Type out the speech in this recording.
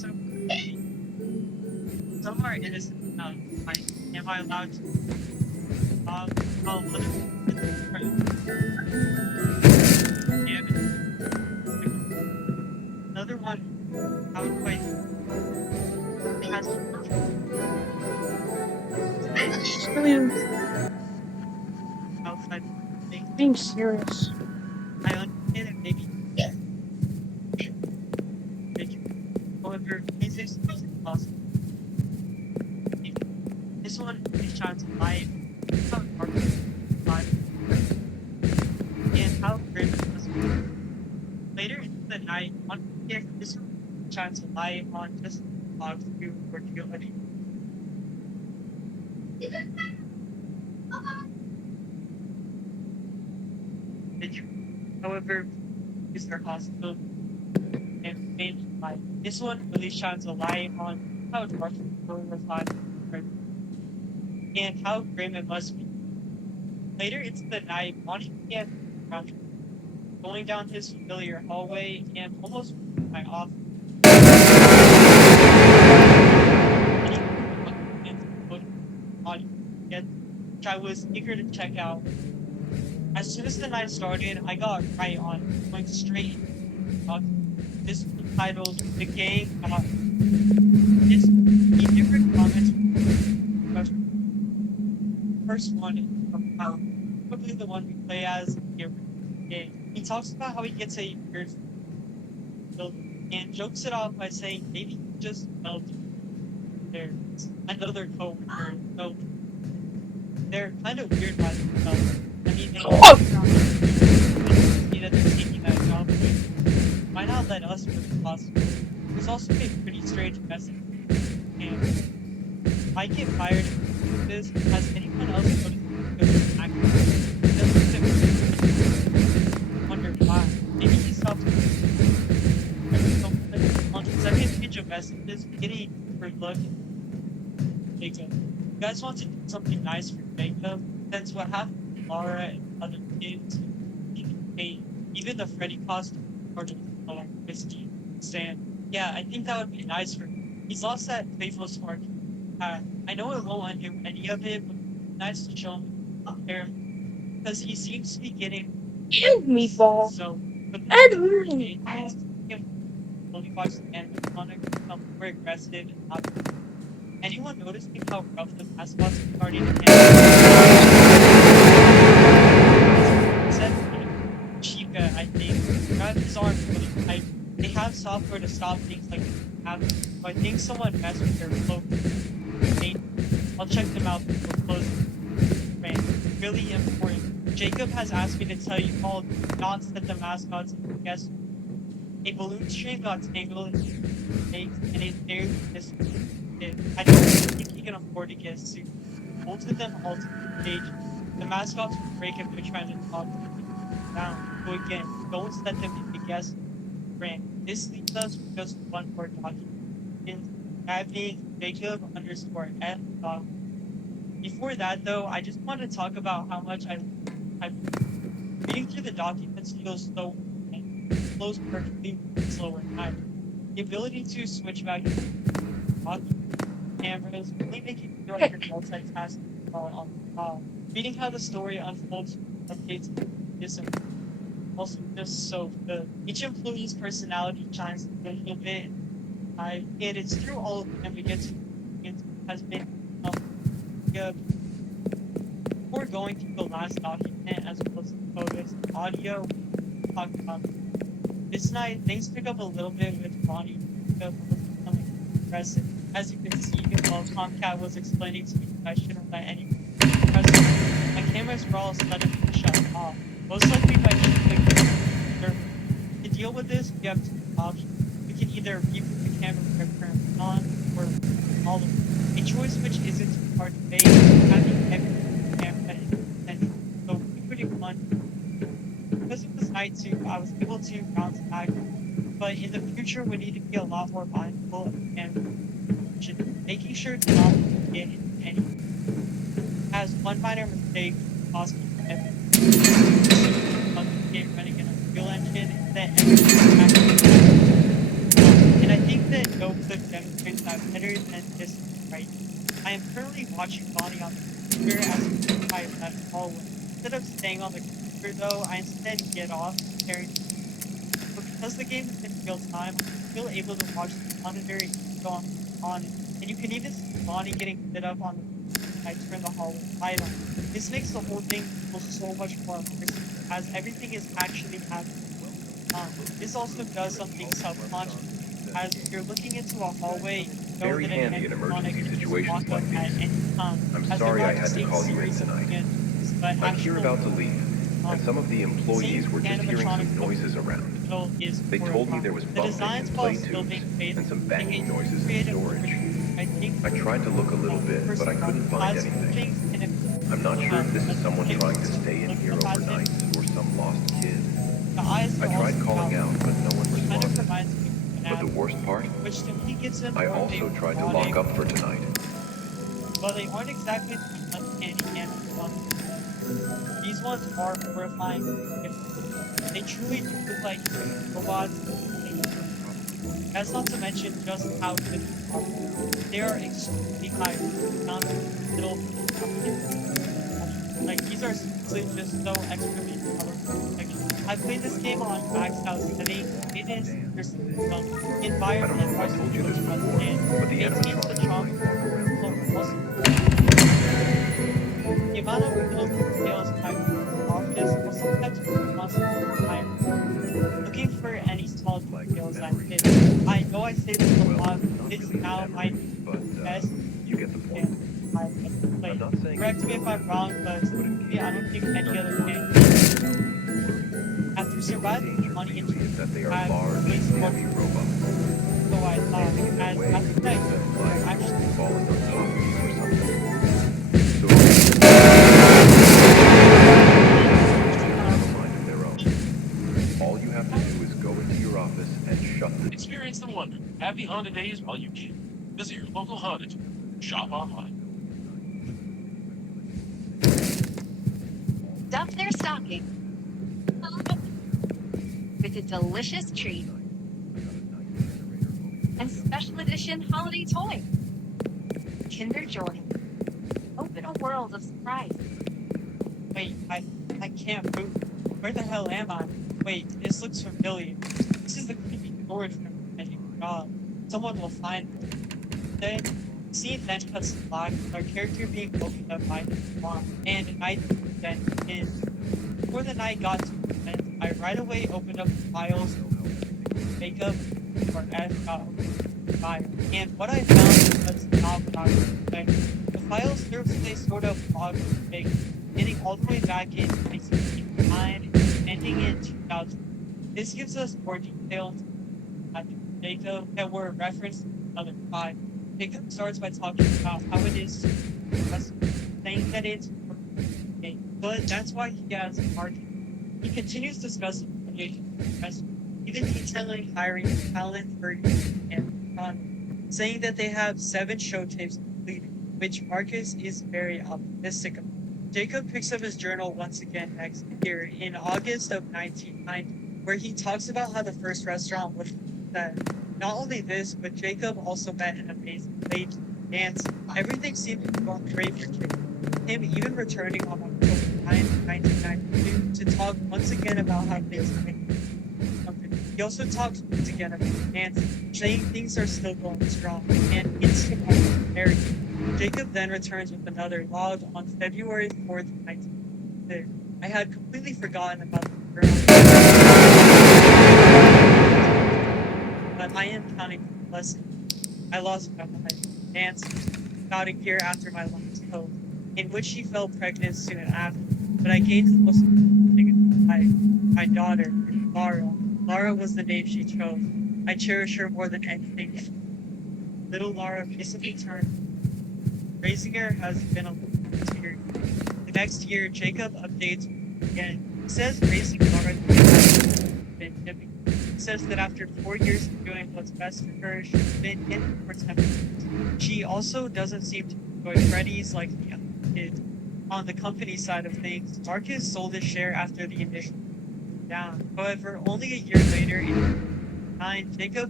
So, some are innocent enough. Like, am I allowed to while other are damaged? Another one, how do I has Just really outside things? being serious. I understand it maybe ridiculous. However, physics is impossible. This one is trying to lie about our life and how grim it must be. Later into the night, on if this one is trying to lie on just logs to or geology. However, is their hospital and maybe like this one really shines a light on how dark the world was like and how grim it must be. Later into the night, Bonnie began going down his familiar hallway and almost my office. Which I was eager to check out. As soon as the night started, I got right on, going straight. This was titled "The Gang." It's the different comments. First one is probably the one we play as the game. He talks about how he gets a weird and jokes it off by saying maybe he just felt there's another coworker. So they're kind of weird by themselves. I mean, they see that they're taking that job. Why not let us work the possible? There's also a pretty strange message. And I get fired if this. Has anyone else noticed the wonder why? Maybe he stopped. On the second page of messages, we get a deeper look at Jacob. You guys want to do something nice for Jacob? Since what happened to Laura and other kids, even the Freddy costume or the whiskey stand. Yeah, I think that would be nice for him. He's lost that playful spark. I know it won't undo any of it, but it's nice to show him there because he seems to be getting And meatball. so. But And meatball. only watch the animatronic become more aggressive and not. Anyone noticing how rough the mascots are starting to get? Except Chica, I think, got his arm really tight. They have software to stop things like this happening, so I think someone messed with their clothes. I'll check them out before closing. Right. Really important. Jacob has asked me to tell you all not set the mascots in guess. A balloon string got tangled in snakes and it barely missed it. I don't think he can afford to get a suit. Bolted them all to the stage. The mascots will break if they're trying to talk down. So again, don't set them in the guest brand. This leaves us with just one more document. That being Jacob _F. Before that though, I just want to talk about how much I reading through the documents feels so and flows perfectly slower time. The ability to switch back to cameras really make it feel like you're multitasking on the call. Reading how the story unfolds updates is also just so good. Each employee's personality shines a little bit. And it's through all of them we get to it has been before going to the last document as opposed to photos and audio. Talk about this night things pick up a little bit with Bonnie becoming aggressive. As you can see, while Tomcat was explaining to me that I shouldn't let anyone my cameras were all suddenly shut off. Most likely by to deal with this, we have two options. We can either reboot the camera with our current on or all of them. A choice which isn't too hard to make, having every camera and so rebooting one. Because it was night 2, I was able to bounce back. But in the future, we need to be a lot more mindful and making sure to not get into any. As one minor mistake cost me game running in a real engine, then everything back. And I think that no good I am currently watching Bonnie on the computer as I that hallway. Instead of staying on the computer though, I instead get off staring. But because the game is in real time, I'm still able to watch the monitor go on it. And you can even see Bonnie getting lit up on the I turn the hallway light on. This makes the whole thing feel so much more immersive, as everything is actually happening. This also does something subconscious, as when you're looking into a hallway, you know Very that an handy in animatronic emergency can just situations walk up like at these. any time, I'm as they're sorry I not had just to a call you in series of tonight. images, but I'm here actual about to leave, and some of the employees seeing were just hearing animatronics some look noises around. digital is They told me there was the bumping designs, and while play still tubes being made, and some make banging a noises in creative storage. I think I tried to look a little bit, first but I of all, couldn't find as anything. things in it, I'm not sure if this is as someone things trying to stay in look here at him, overnight or some lost kid. the eyes I are tried also calling out, but no one which kind of responded. reminds me of an But the ad, worst part, which to me gives him I more of a also tried to robotic, lock up for tonight. but they aren't exactly the uncanny animatronics. These ones are horrifying. If they truly do look like robots, that's not to mention just how good they are. They are extremely high, down to little like these are seriously just so expertly developed. Like I played this game on maxed out settings. It is there's the I don't know environment if are I told you this supposed to before, and but the maintains the animatronics charm might walk around of some also places. the amount of little details packed in the office will sometimes constantly higher. Looking for any small Like details that memories. fit. I know I say this a Well, lot, but not this really now might memories, be but the best you get the point. game I've ever I'm played. not saying it's Correct me if I'm perfect, wrong, but but in yeah, I game, don't think it's any not other important game to is. figure out or worry. After The only surviving danger money into really is that they are bag, large, waste more heavy robots. so I thought, Standing in their as way after could that risk them they're like actually falling on top of you or something. So if you have a mind of their own, all you have to do is go into your office and shut the Experience the wonder. Happy Honda Days while you can. Visit your local Honda dealer. Shop online. Stuff their stocking with a delicious treat and special edition holiday toy. Kinder Joy. Open a world of surprise. wait, I can't move. Where the hell am I? Wait, this looks familiar. This is the creepy storage room. Magic God. Someone will find me. Then scene then cuts to black with our character being woken up by his mom and a night then is before the night got to end, I right away opened up the files, makeup or F file. And what I found was not what I was expecting. The file serves as a sort of log fake, getting all the way back in 2009 and ending in 2000. This gives us more details about Jacob that were referenced in another file. Jacob starts by talking about how it is us, saying that it's okay, but that's why he has a hard. He continues discussing even detailing hiring talent for and saying that they have 7 show tapes completed, which Marcus is very optimistic about. Jacob picks up his journal once again next year in August of 1990, where he talks about how the first restaurant was set. Not only this, but Jacob also met an amazing lady, and everything seemed to go great for Jacob. Him even returning on October 9th, 1992 to talk once again about how things are going. He also talks once again about Nancy, saying things are still going strong, and instant marriage. Jacob then returns with another log on February 4th, 1996. I had completely forgotten about the but I am counting the blessing. I lost my wife, Nancy, about a year after my last post, in which she fell pregnant soon after. But I gained the most significant life, my daughter, Lara. Lara was the name she chose. I cherish her more than anything. Little Lara recently turned. Raising her has been a experience. The next year, Jacob updates again. He says raising Lara has been difficult. He says that after 4 years of doing what's best for her, she's been in it for 10 years. She also doesn't seem to enjoy Freddy's like the other kids. On the company side of things, Marcus sold his share after the initial down. However, only a year later, in 9, Jacob